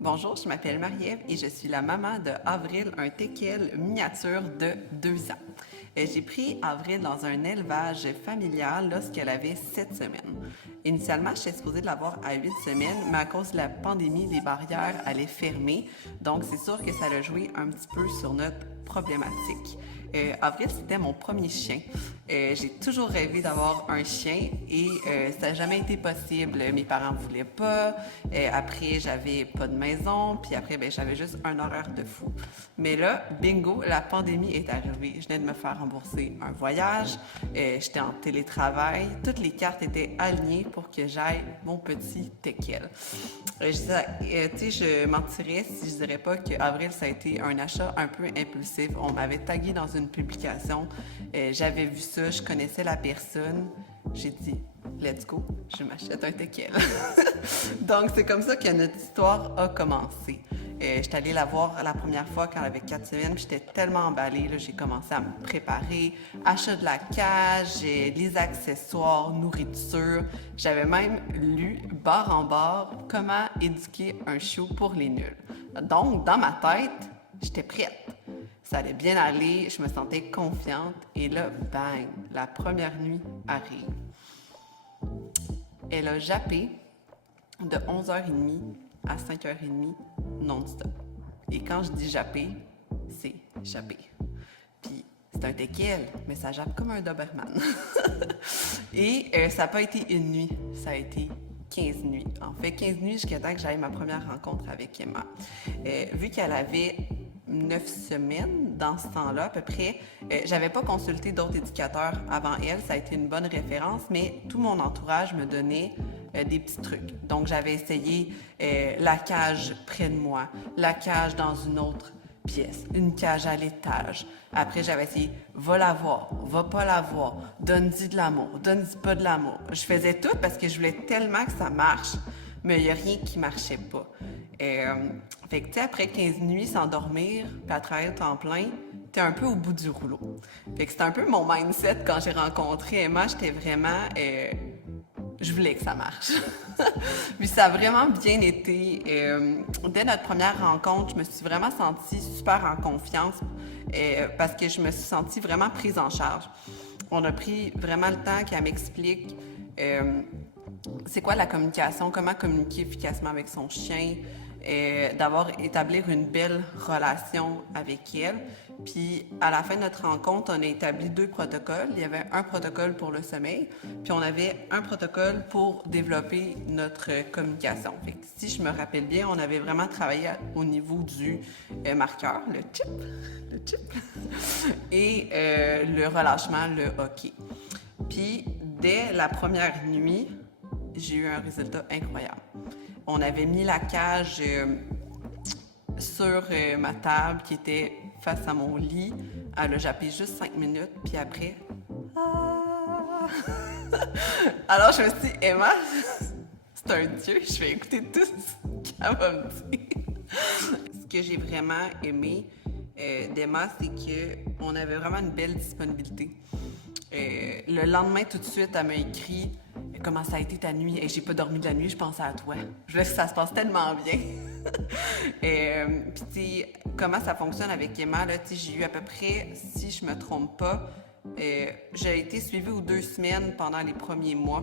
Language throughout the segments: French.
Bonjour, je m'appelle Marie-Ève et je suis la maman de Avril, un teckel miniature de 2 ans. J'ai pris Avril dans un élevage familial lorsqu'elle avait 7 semaines. Initialement, j'étais supposée de l'avoir à 8 semaines, mais à cause de la pandémie, les barrières allaient fermer. Donc, c'est sûr que ça a joué un petit peu sur notre problématique. Avril, c'était mon premier chien. J'ai toujours rêvé d'avoir un chien et ça n'a jamais été possible. Mes parents ne voulaient pas. Après, j'avais pas de maison. Puis après, j'avais juste un horaire de fou. Mais là, bingo, la pandémie est arrivée. Je venais de me faire rembourser un voyage. J'étais en télétravail. Toutes les cartes étaient alignées pour que j'aille mon petit teckel. Je mentirais si je dirais pas qu'Avril, ça a été un achat un peu impulsif. On m'avait tagué dans une publication. J'avais vu ça, je connaissais la personne. J'ai dit, let's go, je m'achète un teckel. Donc, c'est comme ça que notre histoire a commencé. J'étais allée la voir la première fois quand elle avait 4 semaines, puis j'étais tellement emballée. Là, j'ai commencé à me préparer, achat de la cage, les accessoires, nourriture. J'avais même lu, barre en barre, comment éduquer un chiot pour les nuls. Donc, dans ma tête, j'étais prête. Ça allait bien aller, je me sentais confiante. Et là, bang, la première nuit arrive. Elle a jappé de 11h30 à 5h30 non-stop. Et quand je dis japper, c'est japper. Puis c'est un teckel, mais ça jappe comme un Doberman. Et ça n'a pas été une nuit, ça a été 15 nuits. En fait, 15 nuits jusqu'à temps que j'aille ma première rencontre avec Emma. Vu qu'elle avait 9 semaines dans ce temps-là, à peu près. J'avais pas consulté d'autres éducateurs avant elle, ça a été une bonne référence, mais tout mon entourage me donnait des petits trucs. Donc, j'avais essayé la cage près de moi, la cage dans une autre pièce, une cage à l'étage. Après, j'avais essayé, va la voir, va pas la voir, donne-y de l'amour, donne-y pas de l'amour. Je faisais tout parce que je voulais tellement que ça marche, mais il n'y a rien qui marchait pas. Fait que, tu sais, après 15 nuits sans dormir, puis à travailler au temps plein, t'es un peu au bout du rouleau. Fait que c'était un peu mon mindset quand j'ai rencontré Emma. J'étais vraiment... je voulais que ça marche. Puis ça a vraiment bien été. Dès notre première rencontre, je me suis vraiment sentie super en confiance parce que je me suis sentie vraiment prise en charge. On a pris vraiment le temps qu'elle m'explique c'est quoi la communication, comment communiquer efficacement avec son chien, d'avoir établir une belle relation avec elle. Puis à la fin de notre rencontre, on a établi 2 protocoles. Il y avait un protocole pour le sommeil, puis on avait un protocole pour développer notre communication. Fait que si je me rappelle bien, on avait vraiment travaillé au niveau du marqueur, le chip, et le relâchement, le hockey. Puis dès la première nuit, j'ai eu un résultat incroyable. On avait mis la cage sur ma table qui était face à mon lit. Elle a jappé juste 5 minutes, puis après... Ah! Alors je me suis dit, Emma, c'est un dieu, je vais écouter tout ce qu'elle va me dire. Ce que j'ai vraiment aimé d'Emma, c'est qu'on avait vraiment une belle disponibilité. Le lendemain, tout de suite, elle m'a écrit comment ça a été ta nuit. Et j'ai pas dormi de la nuit, je pensais à toi. Je voulais que ça se passe tellement bien. Puis, tu sais, comment ça fonctionne avec Emma, là, tu sais, j'ai eu à peu près, si je me trompe pas, j'ai été suivie aux 2 semaines pendant les premiers mois.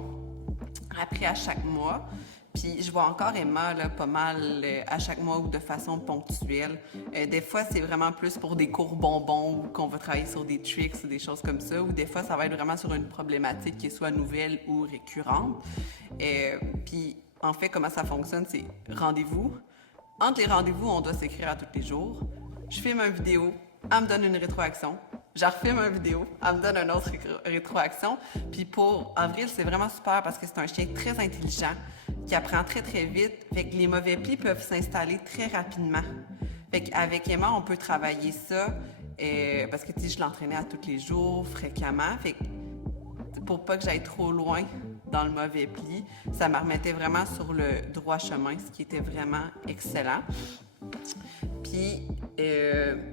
Après, à chaque mois. Puis je vois encore Emma là, pas mal à chaque mois ou de façon ponctuelle. Des fois, c'est vraiment plus pour des cours bonbons ou qu'on va travailler sur des tricks ou des choses comme ça. Ou des fois, ça va être vraiment sur une problématique qui est soit nouvelle ou récurrente. Puis en fait, comment ça fonctionne, c'est rendez-vous. Entre les rendez-vous, on doit s'écrire à tous les jours. Je filme une vidéo, elle me donne une rétroaction. Je refilme une vidéo, elle me donne une autre rétroaction. Puis pour Avril, c'est vraiment super parce que c'est un chien très intelligent qui apprend très très vite. Fait que les mauvais plis peuvent s'installer très rapidement. Fait qu'avec Emma, on peut travailler ça parce que je l'entraînais à tous les jours, fréquemment. Fait que pour pas que j'aille trop loin dans le mauvais pli, ça me remettait vraiment sur le droit chemin, ce qui était vraiment excellent. Puis,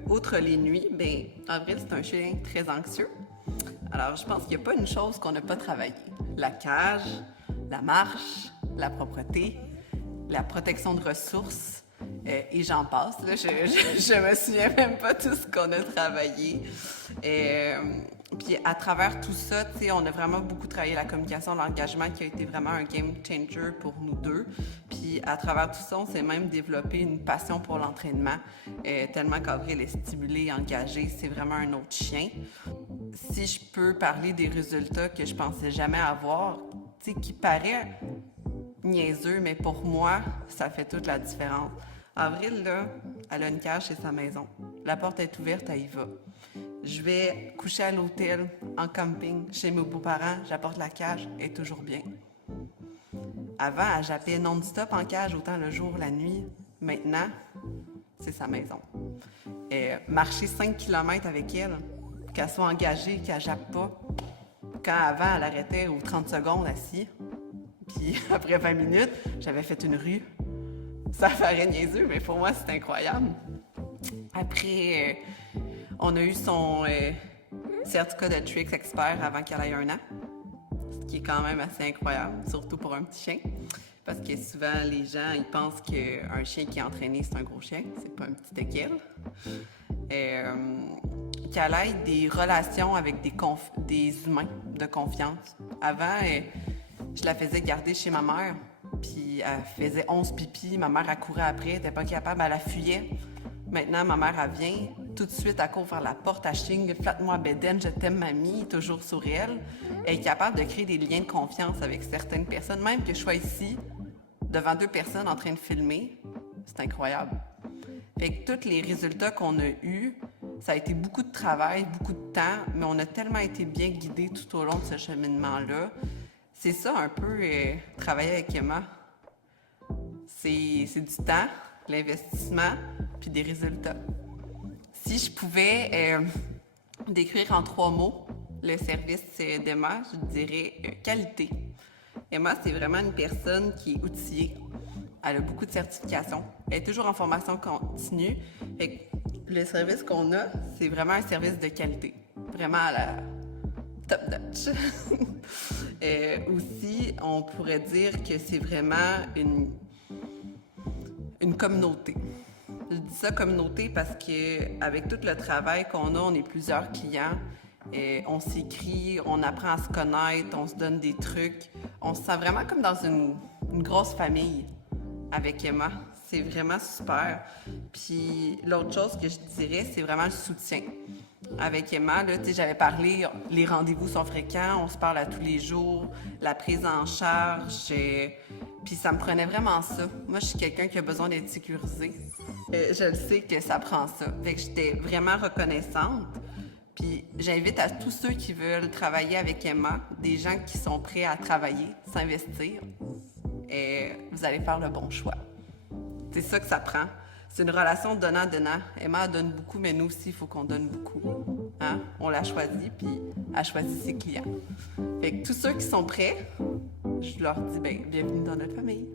outre les nuits, ben Avril, c'est un chien très anxieux. Alors, je pense qu'il n'y a pas une chose qu'on n'a pas travaillé. La cage, la marche, la propreté, la protection de ressources, Et j'en passe, là. Je me souviens même pas tout ce qu'on a travaillé. Puis à travers tout ça, tu sais, on a vraiment beaucoup travaillé la communication, l'engagement qui a été vraiment un game changer pour nous deux. Puis à travers tout ça, on s'est même développé une passion pour l'entraînement, tellement qu'Avril est stimulé, engagé, c'est vraiment un autre chien. Si je peux parler des résultats que je pensais jamais avoir, tu sais, qui paraît niaiseux, mais pour moi, ça fait toute la différence. Avril, là, elle a une cage chez sa maison. La porte est ouverte, elle y va. Je vais coucher à l'hôtel, en camping, chez mes beaux-parents, j'apporte la cage, elle est toujours bien. Avant, elle jappait non-stop en cage, autant le jour, la nuit. Maintenant, c'est sa maison. Marcher 5 km avec elle, qu'elle soit engagée, qu'elle jappe pas. Quand avant, elle arrêtait aux 30 secondes assis, puis après 20 minutes, j'avais fait une rue. Ça paraît niaiseux, mais pour moi, c'est incroyable. Après, on a eu son certificat de Tricks Expert avant qu'elle ait 1 an, ce qui est quand même assez incroyable, surtout pour un petit chien. Parce que souvent, les gens, ils pensent qu'un chien qui est entraîné, c'est un gros chien, c'est pas un petit équel. Qu'elle ait des relations avec des humains de confiance. Avant, je la faisais garder chez ma mère, puis elle faisait 11 pipis, ma mère, elle courait après, elle n'était pas capable, elle la fuyait. Maintenant, ma mère, elle vient, tout de suite, elle court vers la porte, elle chigne, flatte-moi bédaine, je t'aime mamie, toujours sur elle. Elle est capable de créer des liens de confiance avec certaines personnes, même que je sois ici, devant 2 personnes en train de filmer, c'est incroyable. Fait que tous les résultats qu'on a eus, ça a été beaucoup de travail, beaucoup de temps, mais on a tellement été bien guidés tout au long de ce cheminement-là. C'est ça un peu, travailler avec Emma. C'est du temps, l'investissement, puis des résultats. Si je pouvais décrire en 3 mots le service d'Emma, je dirais qualité. Emma, c'est vraiment une personne qui est outillée. Elle a beaucoup de certifications. Elle est toujours en formation continue. Fait que le service qu'on a, c'est vraiment un service de qualité. Vraiment à la top notch. Aussi, on pourrait dire que c'est vraiment une communauté. Je dis ça communauté parce qu'avec tout le travail qu'on a, on est plusieurs clients. On s'écrit, on apprend à se connaître, on se donne des trucs. On se sent vraiment comme dans une grosse famille avec Emma. C'est vraiment super. Puis l'autre chose que je dirais, c'est vraiment le soutien. Avec Emma, là, j'avais parlé, les rendez-vous sont fréquents, on se parle à tous les jours, la prise en charge. Puis ça me prenait vraiment ça. Moi, je suis quelqu'un qui a besoin d'être sécurisé. Je le sais que ça prend ça. Fait que j'étais vraiment reconnaissante. Puis j'invite à tous ceux qui veulent travailler avec Emma, des gens qui sont prêts à travailler, s'investir, et vous allez faire le bon choix. C'est ça que ça prend. C'est une relation donnant-donnant. Emma donne beaucoup, mais nous aussi, il faut qu'on donne beaucoup. Hein? On l'a choisi, puis elle choisit ses clients. Fait que tous ceux qui sont prêts, je leur dis, bienvenue dans notre famille.